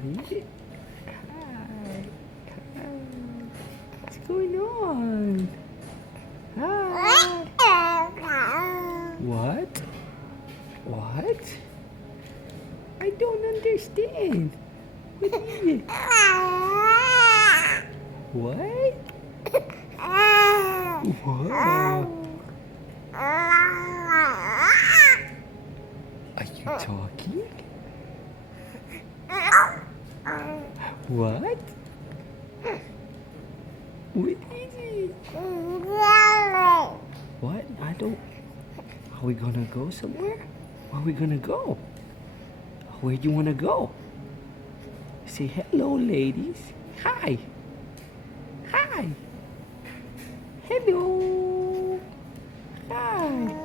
Hi. Hi. What's going on? Hi. What? What? I don't understand. What is it? What? What? Are you talking? What? What is it? What? I don't. Are we gonna go somewhere? Where are we gonna go? Where do you wanna go? Say hello, ladies. Hi. Hi. Hello. Hi.